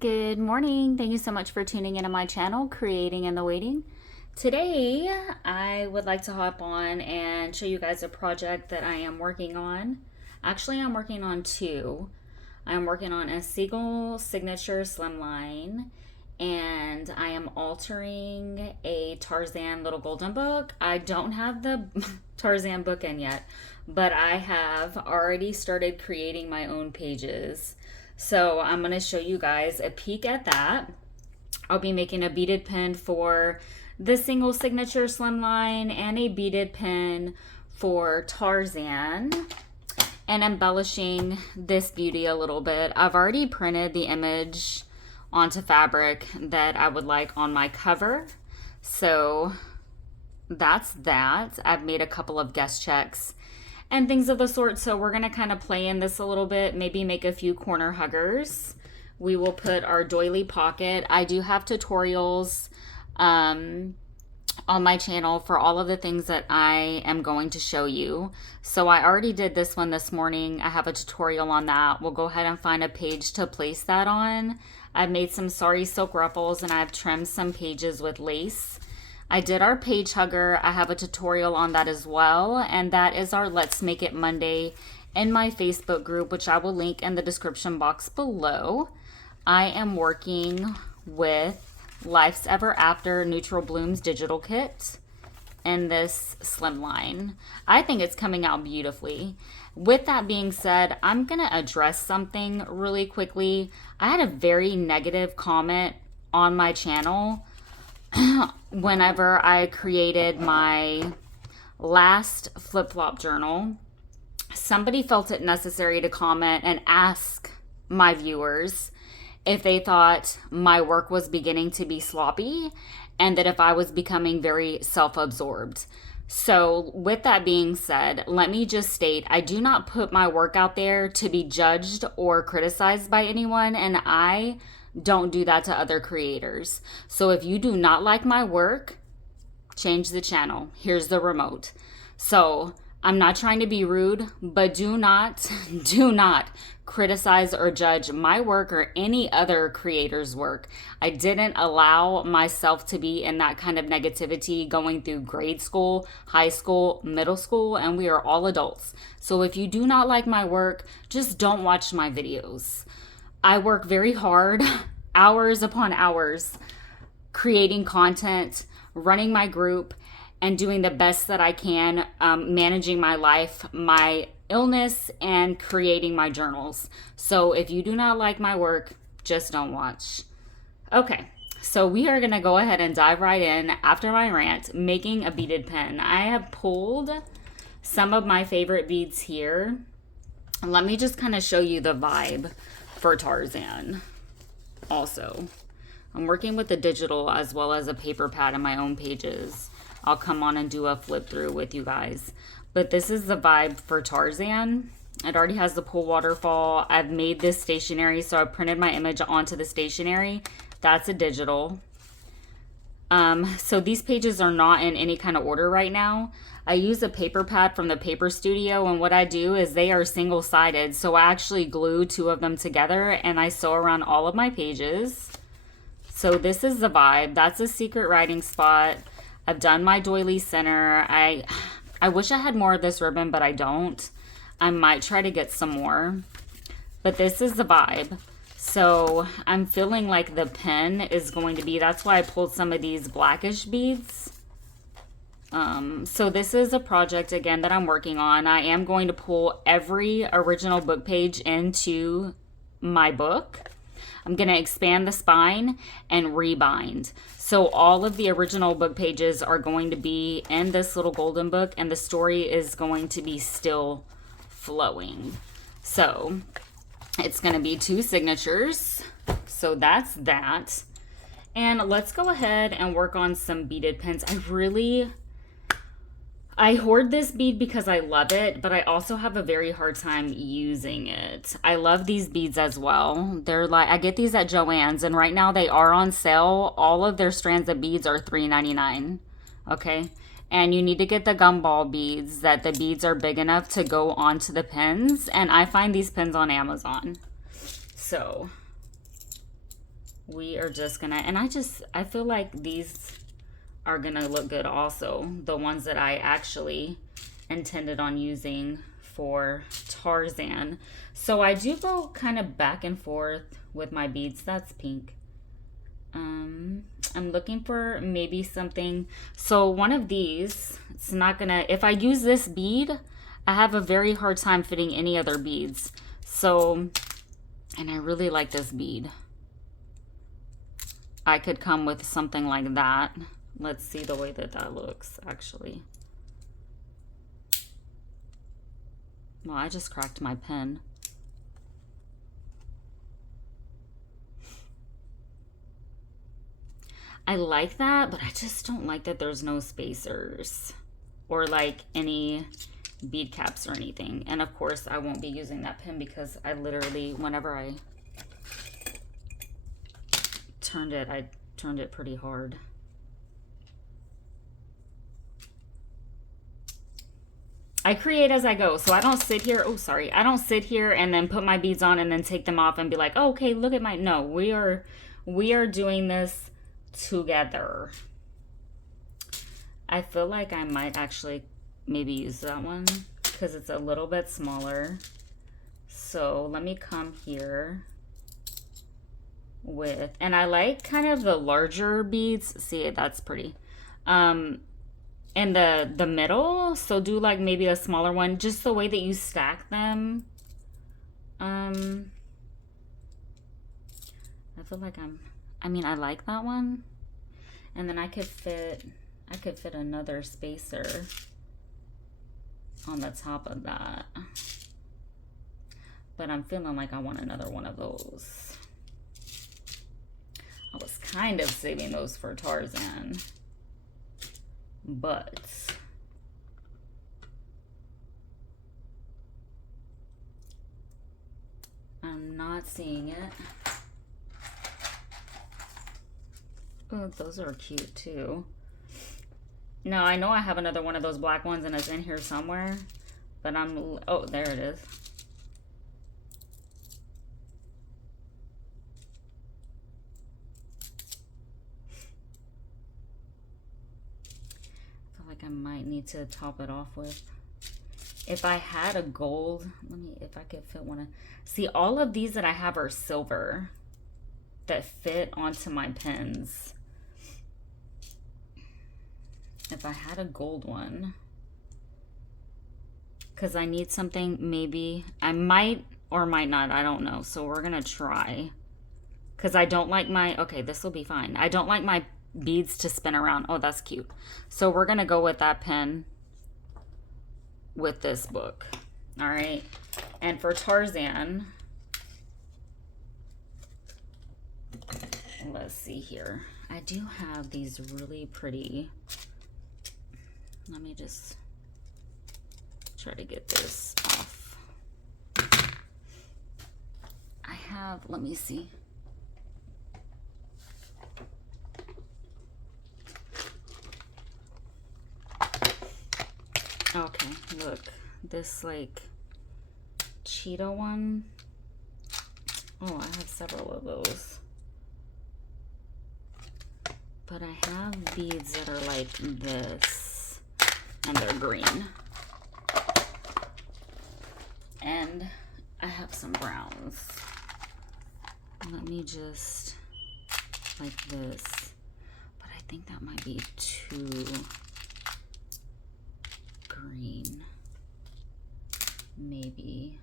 Good morning. Thank you so much for tuning into my channel, Creating in the Waiting. Today, I would like to hop on and show you guys a project that I am working on. Actually, I'm working on two. I'm working on a Seagull Signature Slimline, and I am altering a Tarzan Little Golden book. I don't have the Tarzan book in yet, but I have already started creating my own pages. So I'm going to show you guys a peek at that. I'll be making a beaded pen for the single signature slimline and a beaded pen for Tarzan, and embellishing this beauty a little bit. I've already printed the image onto fabric that I would like on my cover. So that's that. I've made a couple of guest checks and things of the sort. So we're going to kind of play in this a little bit, maybe make a few corner huggers. We will put our doily pocket. I do have tutorials on my channel for all of the things that I am going to show you. So I already did this one this morning. I have a tutorial on that. We'll go ahead and find a page to place that on. I've made some sari silk ruffles and I've trimmed some pages with lace. I did our page hugger. I have a tutorial on that as well, and that is our Let's Make It Monday in my Facebook group, which I will link in the description box below. I am working with Life's Ever After Neutral Blooms digital kit in this slimline. I think it's coming out beautifully. With that being said, I'm going to address something really quickly. I had a very negative comment on my channel whenever I created my last flip-flop journal. Somebody felt it necessary to comment and ask my viewers if they thought my work was beginning to be sloppy and that if I was becoming very self-absorbed. So with that being said, let me just state, I do not put my work out there to be judged or criticized by anyone, and I don't do that to other creators. So if you do not like my work, change the channel. Here's the remote. So I'm not trying to be rude, but do not criticize or judge my work or any other creator's work. I didn't allow myself to be in that kind of negativity going through grade school, high school, middle school, and we are all adults. So if you do not like my work, just don't watch my videos. I work very hard, hours upon hours, creating content, running my group, and doing the best that I can, managing my life, my illness, and creating my journals. So if you do not like my work, just don't watch. Okay, so we are going to go ahead and dive right in after my rant, making a beaded pen. I have pulled some of my favorite beads here. Let me just kind of show you the vibe for Tarzan. Also, I'm working with the digital as well as a paper pad in my own pages. I'll come on and do a flip through with you guys. But this is the vibe for Tarzan. It already has the pool waterfall. I've made this stationery, so I printed my image onto the stationery. That's a digital. So these pages are not in any kind of order right now. I use a paper pad from the Paper Studio, and what I do is they are single-sided, so I actually glue two of them together and I sew around all of my pages. So this is the vibe. That's a secret writing spot. I've done my doily center. I wish I had more of this ribbon, but I don't. I might try to get some more. But this is the vibe. So I'm feeling like the pen is going to be, that's why I pulled some of these blackish beads. So this is a project, again, that I'm working on. I am going to pull every original book page into my book. I'm going to expand the spine and rebind. So all of the original book pages are going to be in this little golden book, and the story is going to be still flowing. So it's going to be two signatures. So that's that. And let's go ahead and work on some beaded pens. I hoard this bead because I love it, but I also have a very hard time using it. I love these beads as well. They're like, I get these at Joann's, and right now they are on sale. All of their strands of beads are $3.99. Okay. And you need to get the gumball beads, that the beads are big enough to go onto the pens. And I find these pens on Amazon. So we are just gonna, and I feel like these are gonna look good also. The ones that I actually intended on using for Tarzan. So I do go kind of back and forth with my beads. That's pink. I'm looking for maybe something. So one of these, it's not gonna, if I use this bead, I have a very hard time fitting any other beads. So, and I really like this bead. I could come with something like that. Let's see the way that that looks actually. Well, I just cracked my pen. I like that, but I just don't like that there's no spacers or like any bead caps or anything. And of course, I won't be using that pen because I literally, whenever I turned it pretty hard. I create as I go, so I don't sit here, I don't sit here and then put my beads on and then take them off and be like, oh, okay, look at my, no, we are doing this together. I feel like I might actually maybe use that one because it's a little bit smaller. So let me come here with, and I like kind of the larger beads. See, that's pretty. In the middle, so do like maybe a smaller one, just the way that you stack them. I feel like I mean, I like that one. And then I could fit another spacer on the top of that. But I'm feeling like I want another one of those. I was kind of saving those for Tarzan. But I'm not seeing it. Oh, those are cute too. Now, I know I have another one of those black ones and it's in here somewhere, but oh, there it is. I might need to top it off with. If I had a gold, if I could fit one of, see, all of these that I have are silver that fit onto my pins. If I had a gold one, because I need something, maybe I might or might not, I don't know. So we're gonna try, because I don't like my, okay, this will be fine. I don't like my beads to spin around. Oh, that's cute. So we're gonna go with that pen with this book. All right. And for Tarzan, let's see here. I do have these really pretty, let me just try to get this off. I have, let me see. Okay, look, this like cheetah one. Oh, I have several of those. But I have beads that are like this, and they're green. And I have some browns. Let me just, like this. But I think that might be too green, maybe.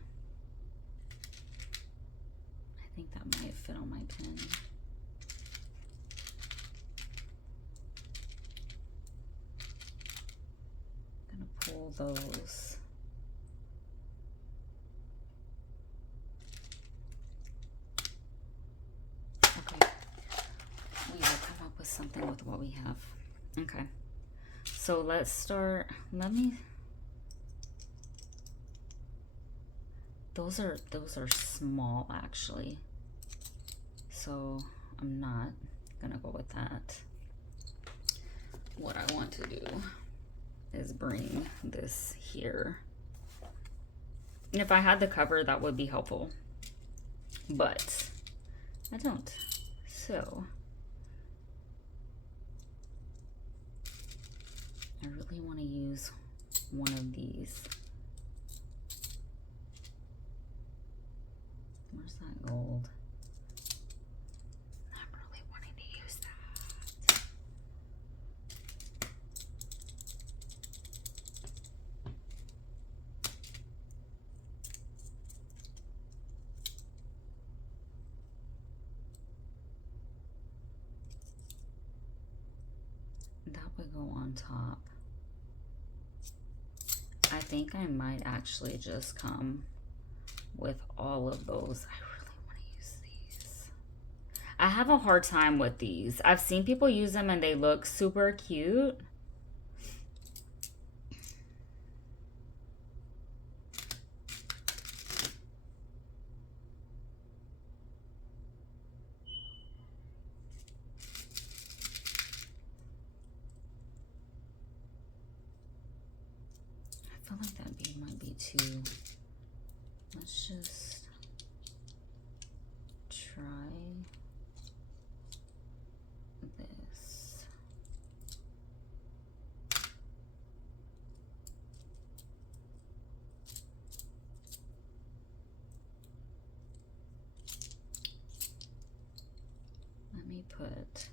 I think that might fit on my pen. I'm gonna pull those. Okay, we will come up with something with what we have. Okay. So let's start, those are small actually. So I'm not gonna go with that. What I want to do is bring this here. And if I had the cover, that would be helpful. But I don't. So I really want to use one of these. Where's that gold? I'm really wanting to use that. That would go on top. I think I might actually just come with all of those. I really want to use these. I have a hard time with these. I've seen people use them and they look super cute. I feel like that bead might be too. Let's just try this. Let me put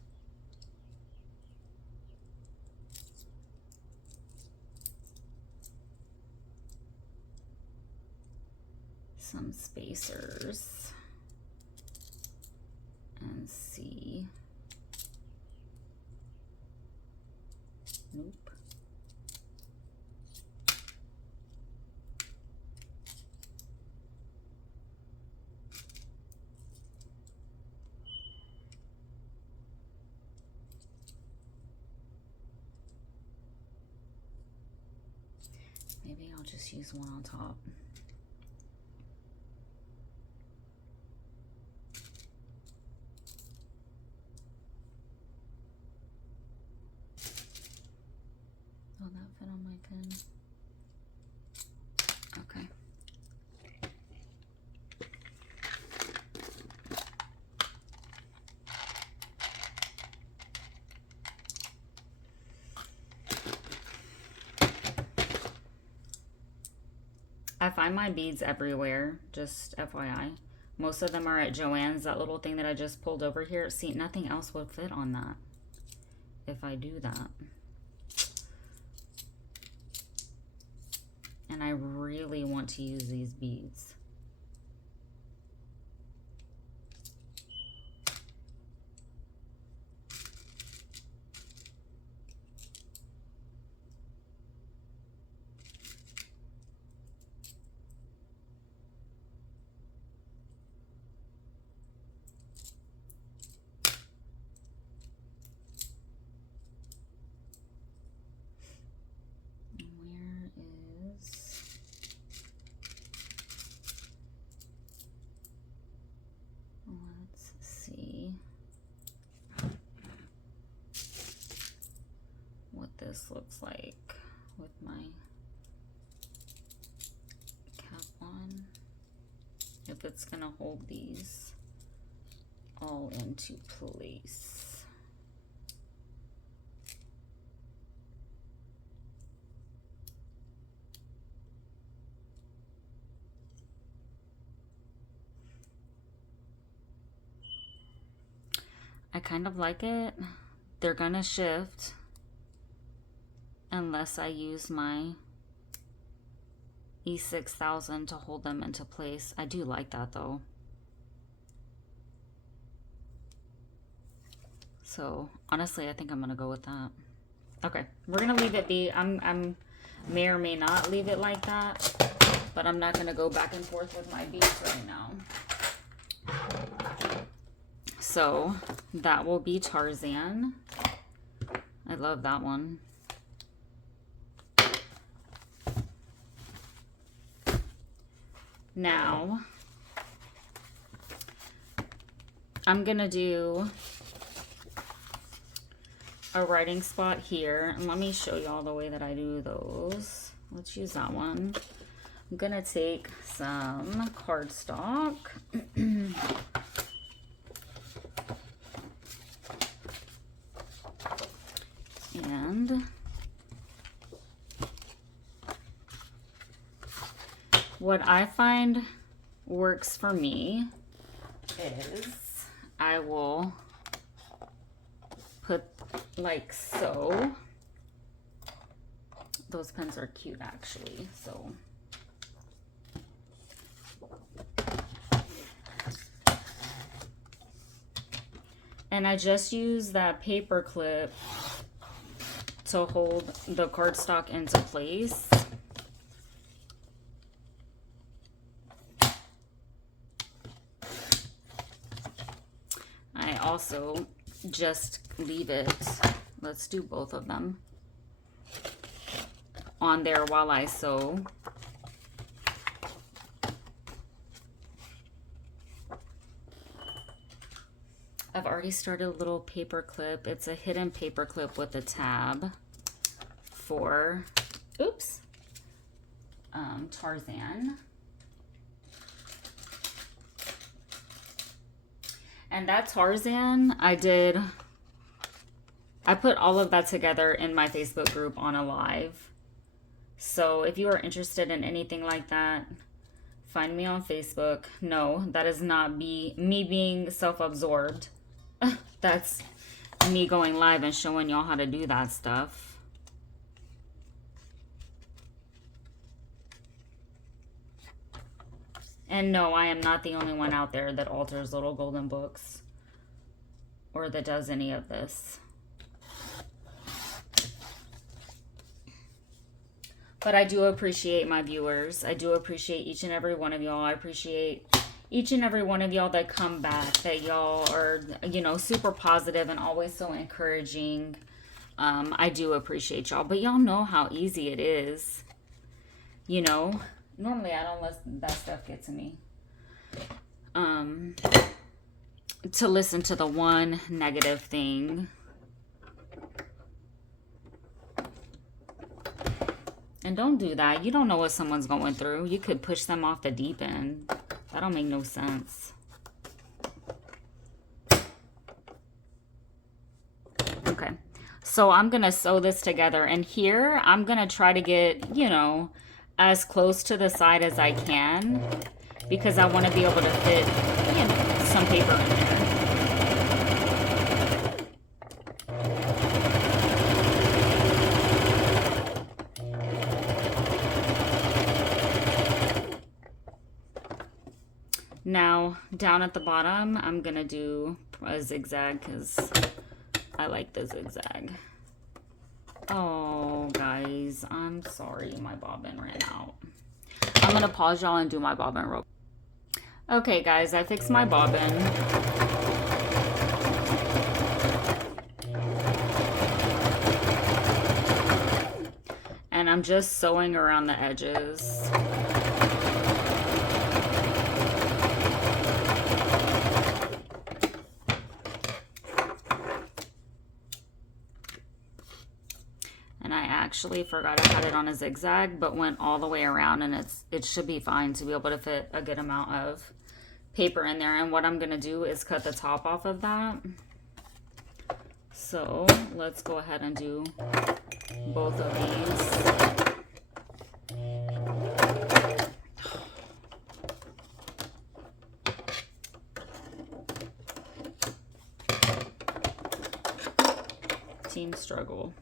some spacers and see. Nope. Maybe I'll just use one on top. Will that fit on my pin? Okay. I find my beads everywhere, just FYI. Most of them are at Joann's, that little thing that I just pulled over here. See, nothing else would fit on that if I do that. And I really want to use these beads. This looks like with my cap on, if it's gonna hold these all into place. I kind of like it. They're gonna shift unless I use my E6000 to hold them into place. I do like that though. So honestly, I think I'm gonna go with that. Okay, we're gonna leave it be. I'm may or may not leave it like that, but I'm not gonna go back and forth with my beads right now. So that will be Tarzan. I love that one. Now, I'm gonna do a writing spot here, and let me show you all the way that I do those. Let's use that one. I'm gonna take some cardstock. And what I find works for me is I will put like so. Those pens are cute actually, so. And I just use that paper clip to hold the cardstock into place. I also just leave it, let's do both of them, on there while I sew. I've already started a little paper clip. It's a hidden paper clip with a tab for, oops, Tarzan. And that Tarzan, I put all of that together in my Facebook group on a live. So if you are interested in anything like that, find me on Facebook. No, that is not me being self-absorbed. That's me going live and showing y'all how to do that stuff. And no, I am not the only one out there that alters little golden books or that does any of this. But I do appreciate my viewers. I do appreciate each and every one of y'all. I appreciate each and every one of y'all that come back, that y'all are, you know, super positive and always so encouraging. I do appreciate y'all, but y'all know how easy it is. You know, normally I don't let that stuff get to me. To listen to the one negative thing. And don't do that. You don't know what someone's going through. You could push them off the deep end. That don't make no sense. Okay. So I'm going to sew this together. And here, I'm going to try to get, you know, as close to the side as I can. Because I want to be able to fit, you know, some paper in there. Now, down at the bottom, I'm going to do a zigzag because I like the zigzag. Oh, guys, I'm sorry. My bobbin ran out. I'm going to pause y'all and do my bobbin real quick. Okay, guys, I fixed my bobbin. And I'm just sewing around the edges. Actually forgot I had it on a zigzag, but went all the way around, and it should be fine to be able to fit a good amount of paper in there. And what I'm gonna do is cut the top off of that. So let's go ahead and do both of these. Team struggle.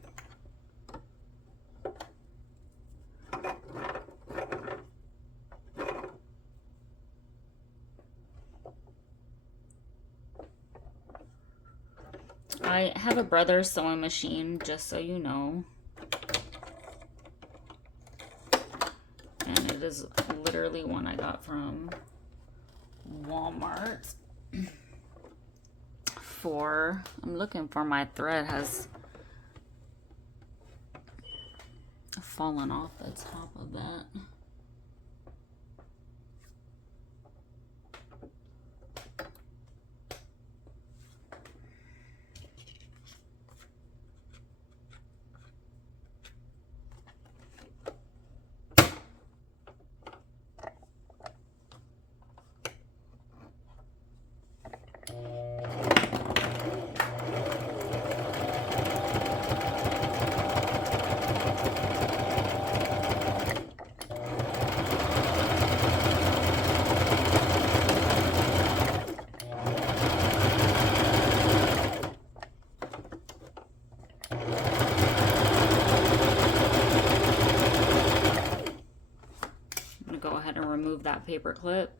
I have a Brother sewing machine, just so you know. And it is literally one I got from Walmart. I'm looking for my thread has fallen off the top of that. that paper clip.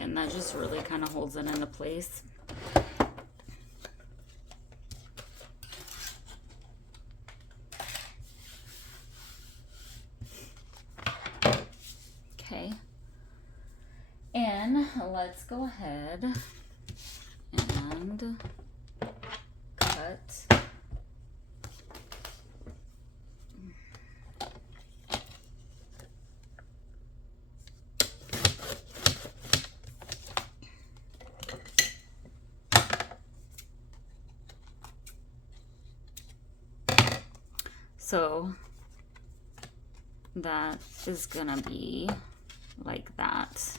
And that just really kind of holds it into place. Okay, and let's go ahead and cut. So that is gonna be like that.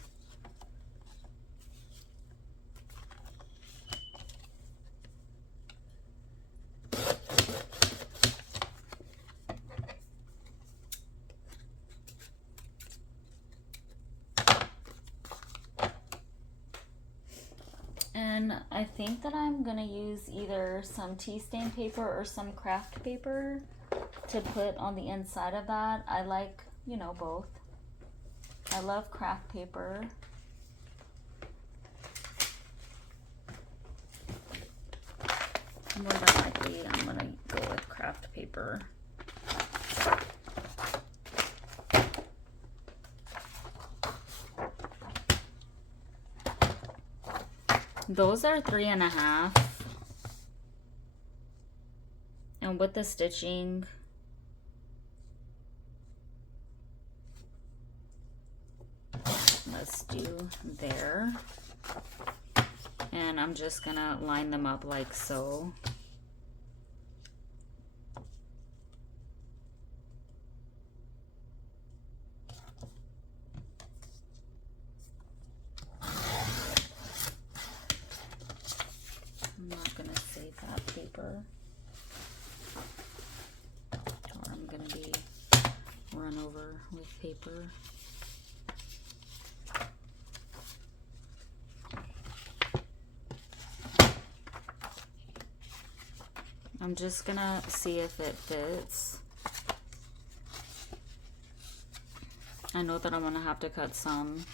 And I think that I'm gonna use either some tea stain paper or some craft paper to put on the inside of that. I like, you know, both. I love craft paper. More than likely, I'm gonna go with craft paper. Those are 3.5. And with the stitching, let's do there. And I'm just gonna line them up like so. I'm not gonna save that paper, or I'm gonna be run over with paper. I'm just gonna see if it fits. I know that I'm gonna have to cut some,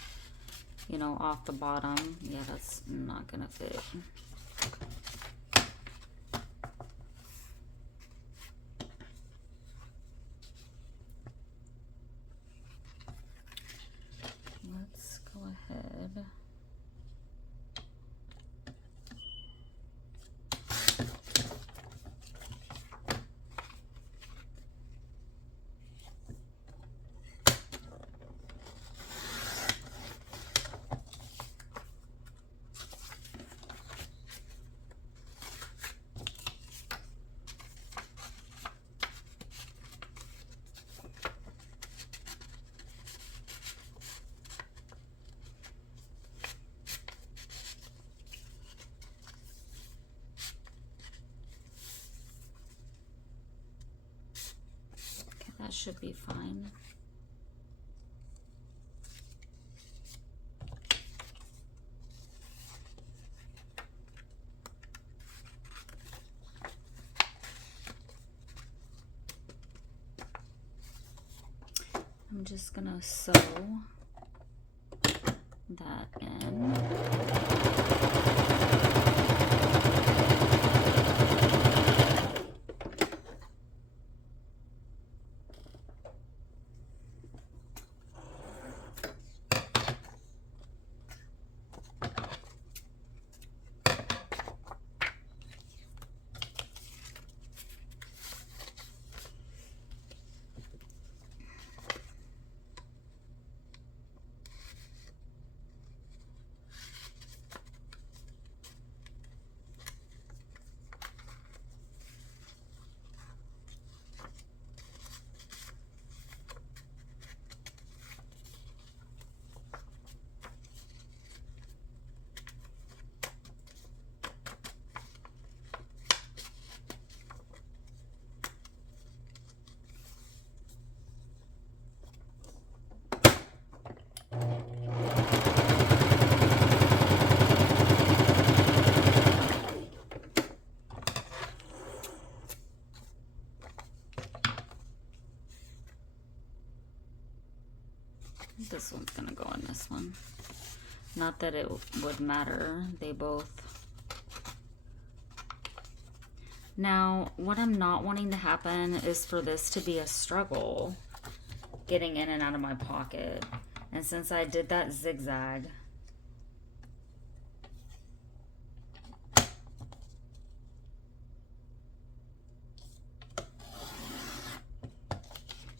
you know, off the bottom. Yeah, that's not gonna fit. Let's go ahead. That should be fine. I'm just gonna sew that in. This one's gonna go in this one. Not that it would matter, they both. Now, what I'm not wanting to happen is for this to be a struggle getting in and out of my pocket. And since I did that zigzag,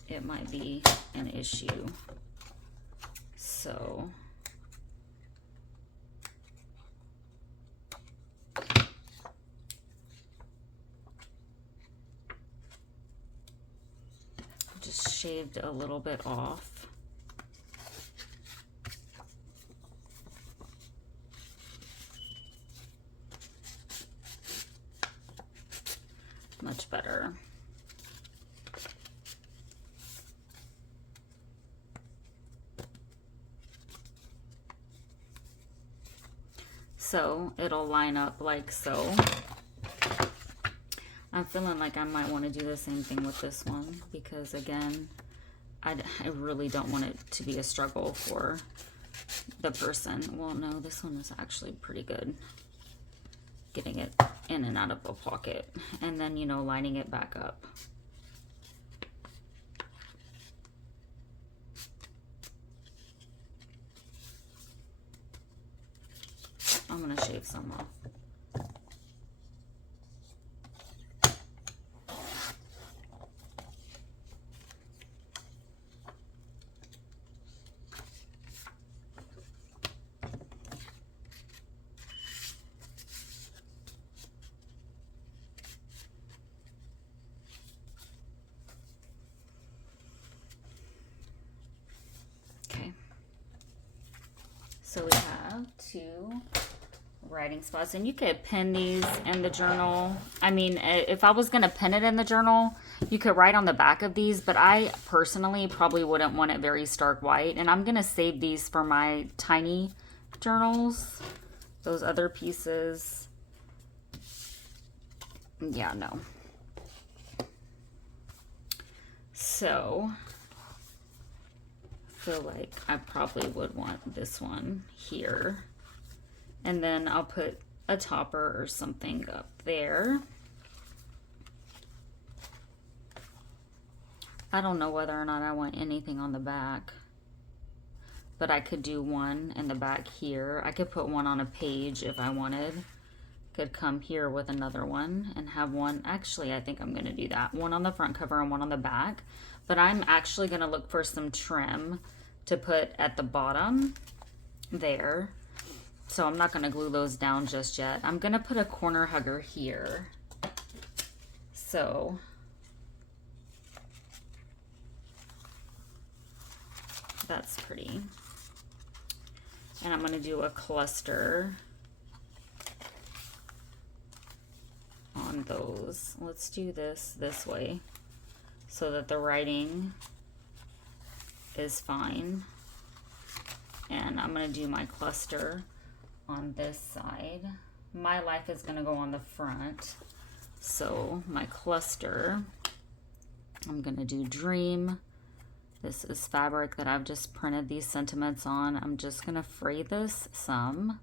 it might be an issue. So just shaved a little bit off. Much better. So it'll line up like so. I'm feeling like I might want to do the same thing with this one because, again, I really don't want it to be a struggle for the person. Well, no, this one is actually pretty good. Getting it in and out of a pocket and then, you know, lining it back up. I'm going to shave some off. Okay. So we have 2 writing spots, and you could pin these in the journal. I mean, if I was going to pin it in the journal, you could write on the back of these, but I personally probably wouldn't want it very stark white, and I'm going to save these for my tiny journals. Those other pieces, yeah, no. So I feel like I probably would want this one here. And then I'll put a topper or something up there. I don't know whether or not I want anything on the back, but I could do one in the back here. I could put one on a page if I wanted. Could come here with another one and have one. Actually, I think I'm going to do that. One on the front cover and one on the back. But I'm actually going to look for some trim to put at the bottom there. So I'm not going to glue those down just yet. I'm going to put a corner hugger here. So that's pretty. And I'm going to do a cluster on those. Let's do this way so that the writing is fine. And I'm going to do my cluster on this side. My life is going to go on the front. So my cluster, I'm going to do dream. This is fabric that I've just printed these sentiments on. I'm just going to fray this some.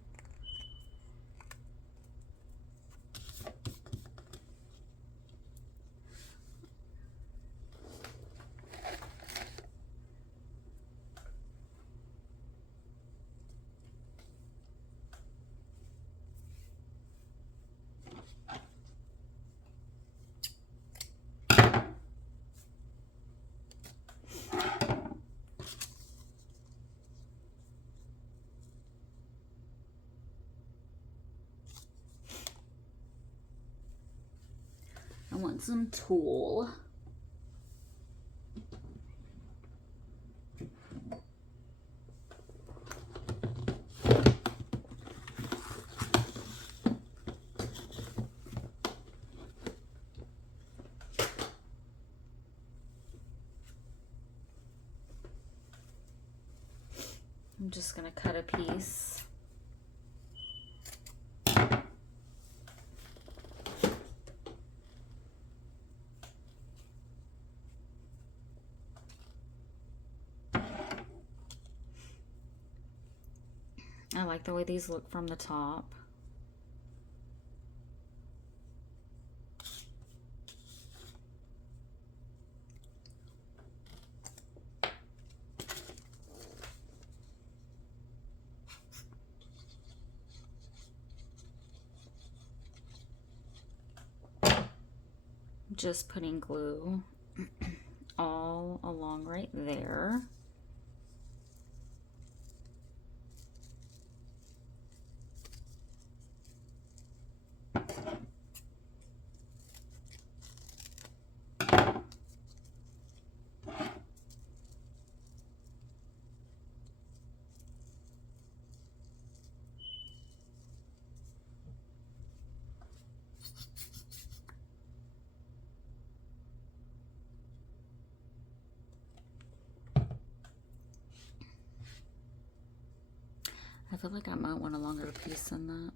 I want some tulle. I'm just going to cut a piece. I like the way these look from the top. Just putting glue all along right there. I feel like I might want a longer piece than that.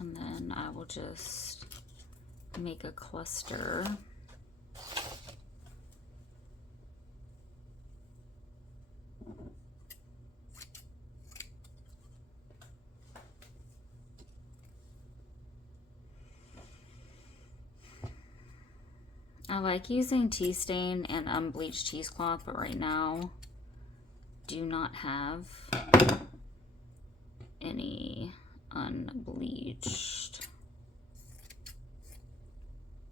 And then I will just make a cluster. I like using tea stain and unbleached cheesecloth, but right now do not have any unbleached.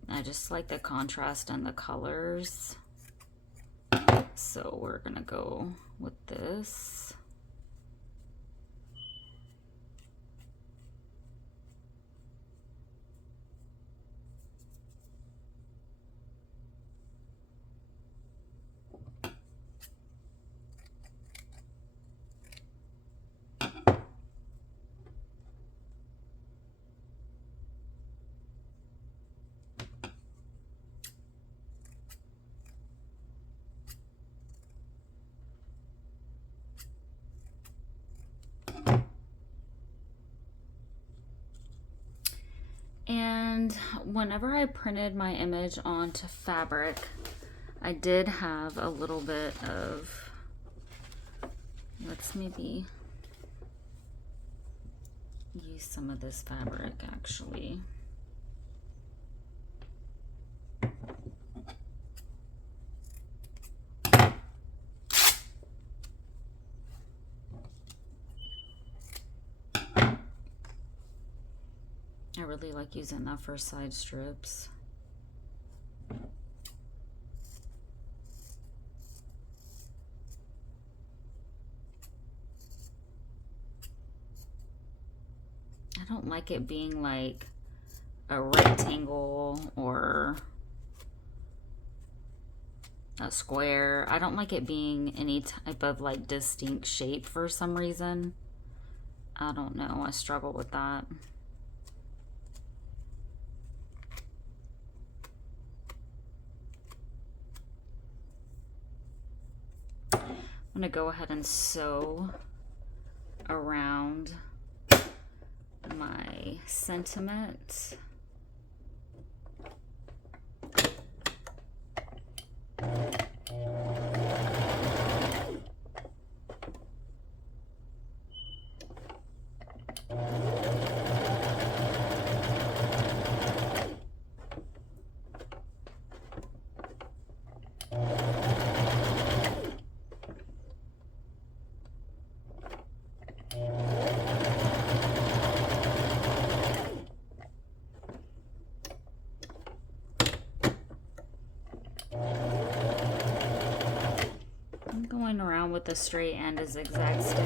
I just like the contrast and the colors, so we're gonna go with this. And whenever I printed my image onto fabric, I did have a little bit of, let's maybe use some of this fabric actually. I really like using that for side strips. I don't like it being like a rectangle or a square. I don't like it being any type of like distinct shape for some reason. I don't know. I struggle with that. I'm going to go ahead and sew around my sentiment. with a straight and a zigzag stitch.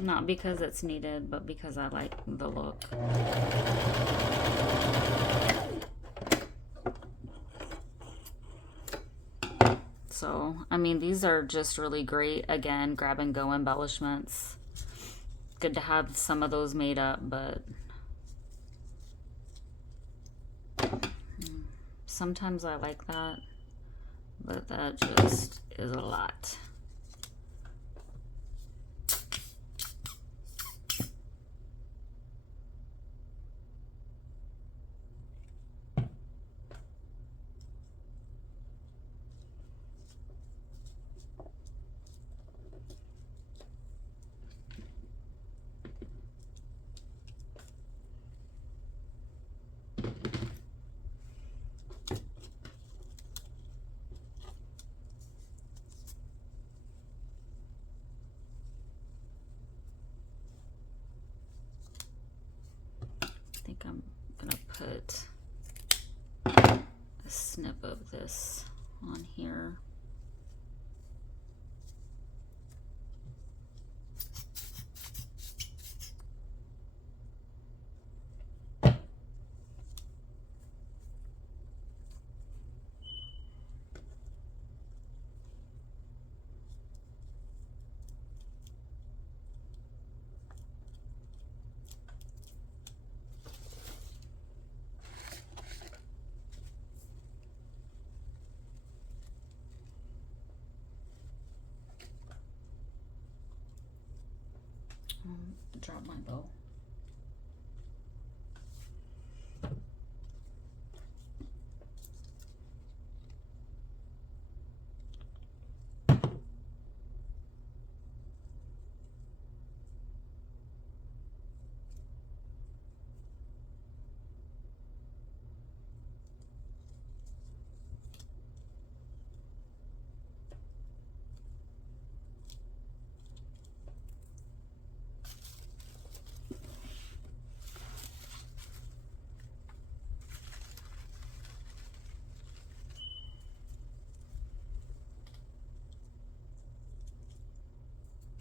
Not because it's needed, but because I like the look. So, I mean, these are just really great, again, grab and go embellishments. Good to have some of those made up, but sometimes I like that, but that just is a lot. I think I'm gonna put a snip of this on here. Drop my bow.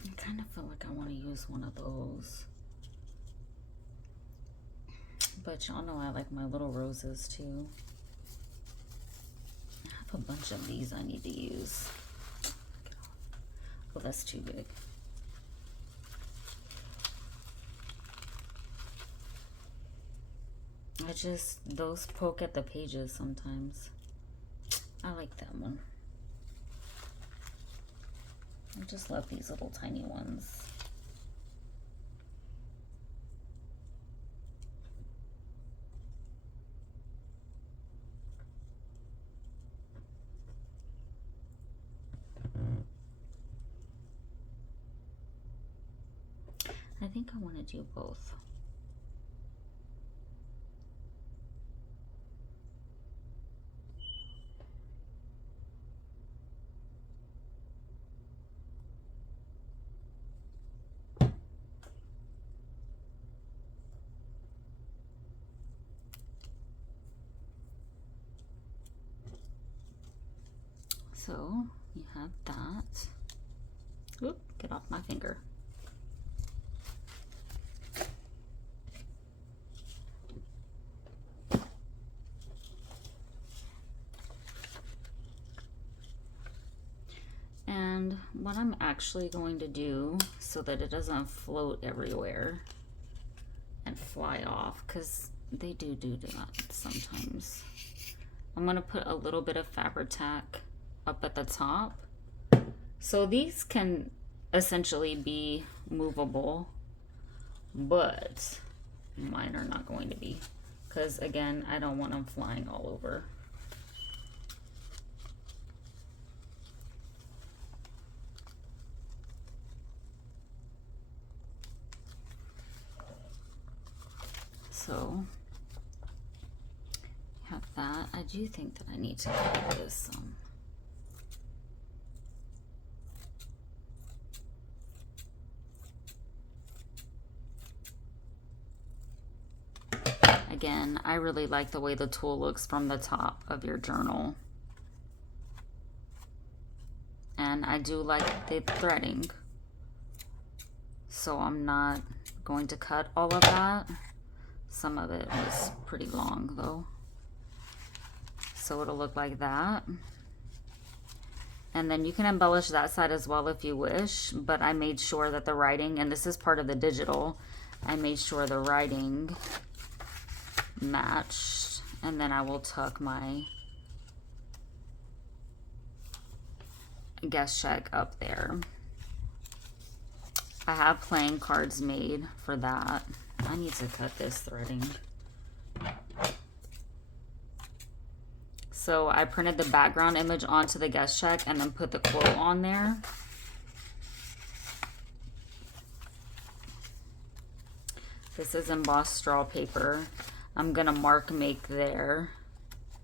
I kind of feel like I want to use one of those. But y'all know I like my little roses too. I have a bunch of these I need to use. Oh, that's too big. Those poke at the pages sometimes. I like that one. I just love these little tiny ones. I think I want to do both. So you have that. Oop, get off my finger. And what I'm actually going to do so that it doesn't float everywhere and fly off, because they do that sometimes. I'm going to put a little bit of fabric tack up at the top. So these can essentially be movable, but mine are not going to be, because again, I don't want them flying all over. So have that. I do think that I need to cut this again, I really like the way the tool looks from the top of your journal. And I do like the threading. So I'm not going to cut all of that. Some of it was pretty long though. So it'll look like that. And then you can embellish that side as well if you wish, but I made sure that the writing, and this is part of the digital, I made sure the writing matched. And then I will tuck my guest check up there. I have playing cards made for that. I need to cut this threading. So I printed the background image onto the guest check and then put the quote on there. This is embossed straw paper. I'm gonna mark make there.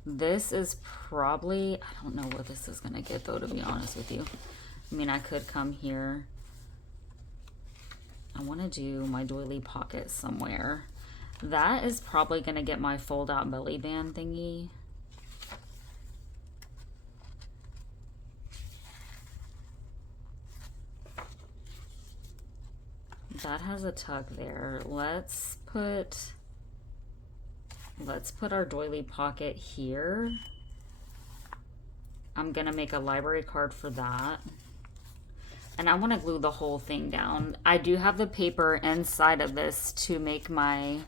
This is probably, I don't know what this is gonna get though, to be honest with you. I mean, I could come here. I wanna do my doily pocket somewhere. That is probably gonna get my fold out belly band thingy. That has a tuck there. Let's put our doily pocket here. I'm gonna make a library card for that. And I want to glue the whole thing down. I do have the paper inside of this to make my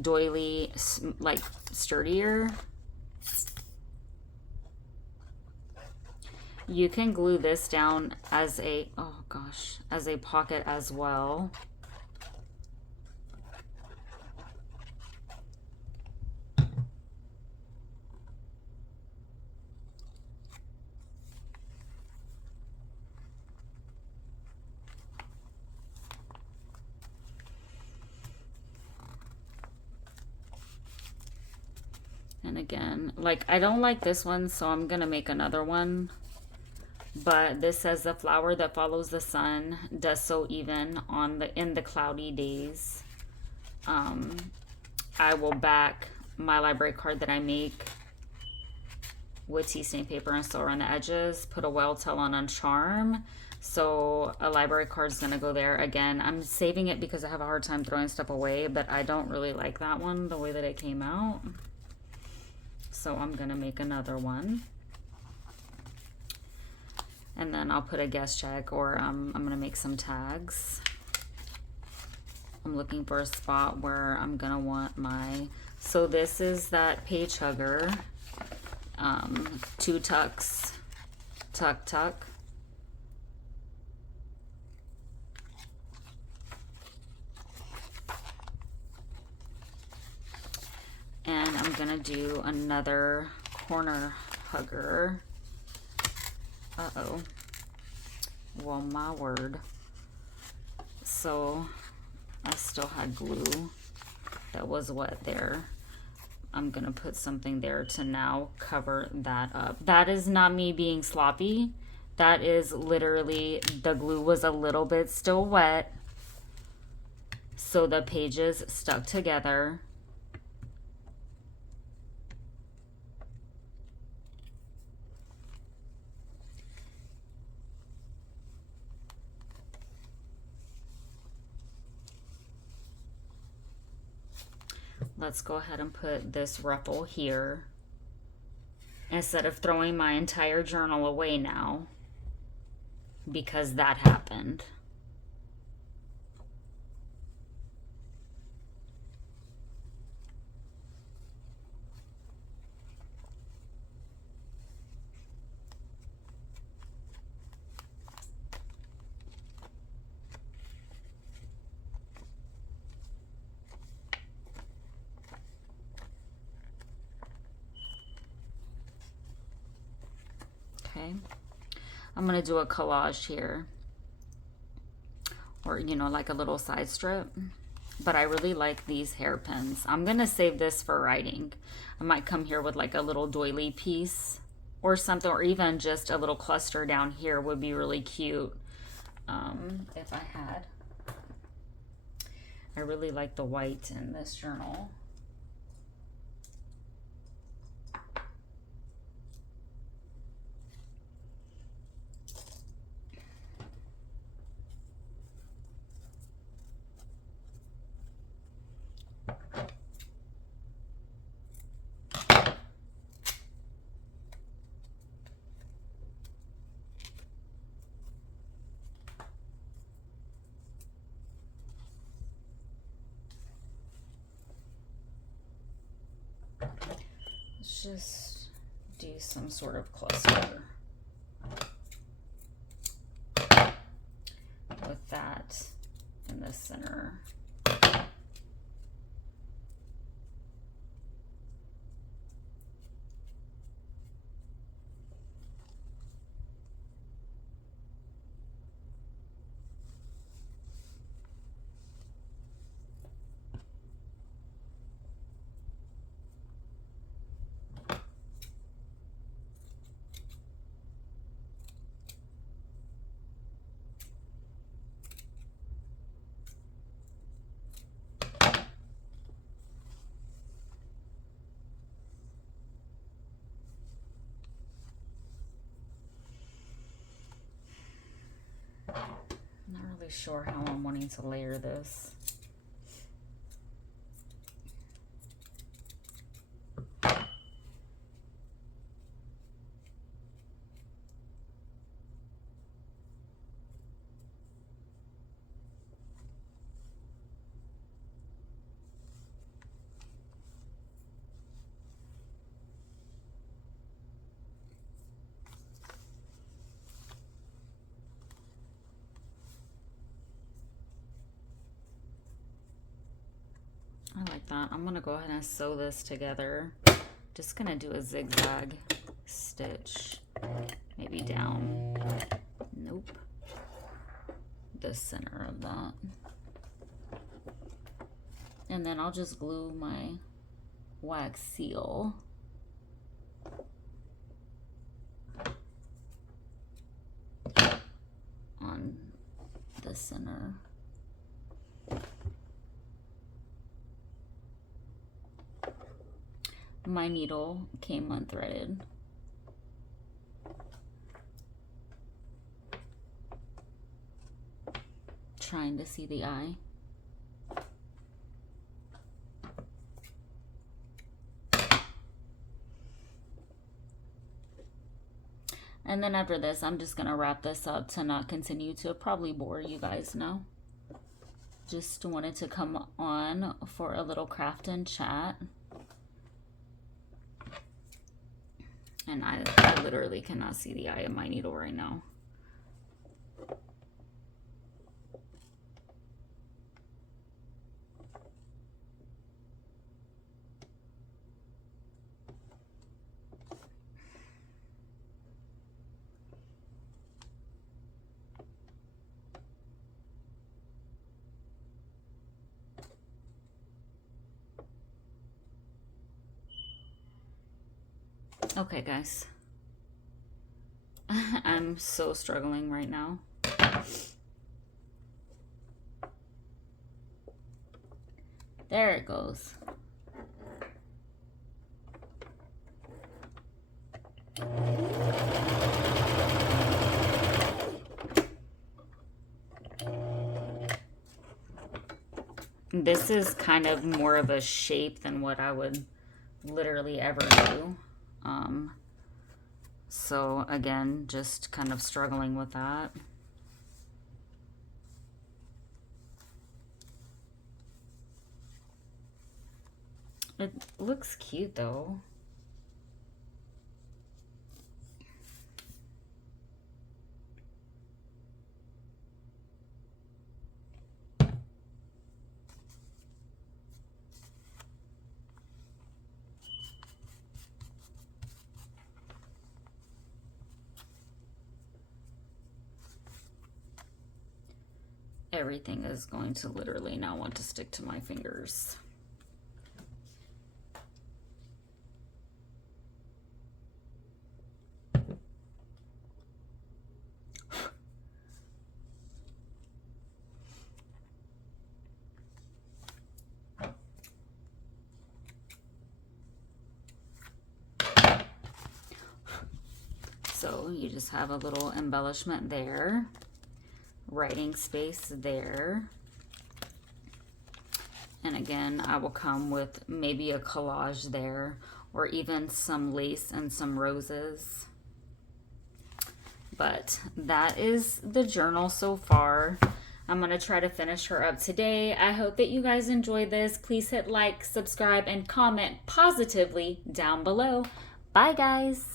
doily like sturdier. You can glue this down as a, oh gosh, as a pocket as well. And again, like I don't like this one, so I'm gonna make another one. But this says the flower that follows the sun does so even in the cloudy days. I will back my library card that I make with tea stain paper and sew around the edges. Put a well tell on a charm. So a library card is gonna go there. Again, I'm saving it because I have a hard time throwing stuff away, but I don't really like that one the way that it came out. So I'm gonna make another one. And then I'll put a guest check, or I'm gonna make some tags. I'm looking for a spot where I'm gonna want my, so this is that page hugger, 2 tucks, tuck, tuck. And I'm gonna do another corner hugger. Uh-oh. Well, my word. So I still had glue that was wet there. I'm gonna put something there to now cover that up. That is not me being sloppy. That is literally, the glue was a little bit still wet, so the pages stuck together. Let's go ahead and put this ruffle here instead of throwing my entire journal away now, because that happened. Okay, I'm gonna do a collage here, or you know, like a little side strip, but I really like these hairpins. I'm gonna save this for writing. I might come here with like a little doily piece or something, or even just a little cluster down here would be really cute if I had. I really like the white in this journal. let's just do some sort of cluster with that in the center. Not really sure how I'm wanting to layer this. I like that. I'm gonna go ahead and sew this together. Just gonna do a zigzag stitch, maybe down, nope, the center of that. And then I'll just glue my wax seal on the center. My needle came unthreaded. Trying to see the eye. And then after this, I'm just gonna wrap this up to not continue to probably bore you guys now. Just wanted to come on for a little craft and chat. And I literally cannot see the eye of my needle right now. Okay, guys. I'm so struggling right now. There it goes. This is kind of more of a shape than what I would literally ever do. So again, just kind of struggling with that. It looks cute though. Everything is going to literally now want to stick to my fingers. So you just have a little embellishment there. Writing space there. And again, I will come with maybe a collage there, or even some lace and some roses. But that is the journal so far. I'm going to try to finish her up today. I hope that you guys enjoyed this. Please hit like, subscribe, and comment positively down below. Bye, guys.